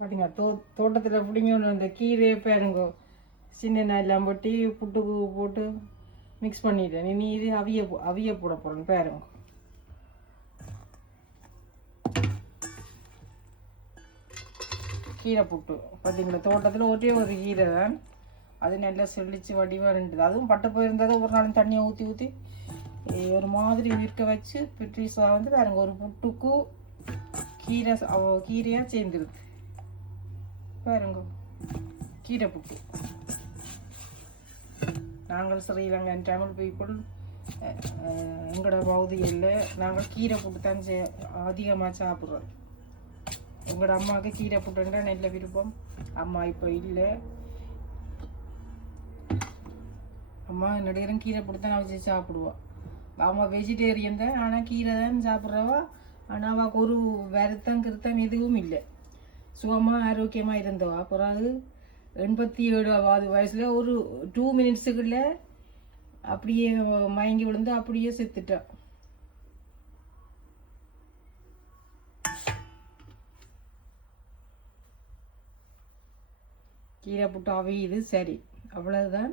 பார்த்தீங்க தோட்டத்தில் பிடிங்கன்னு அந்த கீரையை பாருங்க சின்ன எல்லாம் போட்டு புட்டுக்கு போட்டு மிக்ஸ் பண்ணிட்டேன். இனி இது அவிய போட போகிறேன்னு பாருங்க. கீரை புட்டு பார்த்தீங்களா, தோட்டத்தில் ஒரே ஒரு கீரை தான், அது நல்லா செழிச்சு வடிவாக இருந்தது. அதுவும் பட்டை போயிருந்ததை ஒரு நாள் தண்ணியை ஊற்றி ஒரு மாதிரி இருக்க வச்சு பிட்ரீஸாக வந்து பாருங்க ஒரு புட்டுக்கு கீரையாக சேர்ந்துருது பாருங்க. கீரை புட்டு நாங்கள் ஸ்ரீலங்கன் தமிழ் பீப்புள் எங்களோட பகுதியில் நாங்கள் கீரை புட்டு தான் அதிகமாக சாப்பிட்றோம். எங்களோட அம்மாவுக்கு கீரை புட்டுன்றா நல்ல விருப்பம். அம்மா இப்போ இல்லை, அம்மா நடிகரும் கீரை புட்டு தான் வச்சு சாப்பிடுவோம். அம்மா வெஜிடேரியன் தான், ஆனால் கீரை தான் சாப்பிட்றவா. ஆனால் அவளுக்கு ஒரு வருத்தம் கிருத்தம் எதுவும் இல்லை, சுகமாக ஆரோக்கியமாக இருந்தவா. பிறகு 87வது வயசுல ஒரு 2 மினிட்ஸுக்குள்ள அப்படியே மயங்கி விழுந்து அப்படியே செத்துட்டா. கீரை புட்டு அவியுது, சரி அவ்வளவுதான்.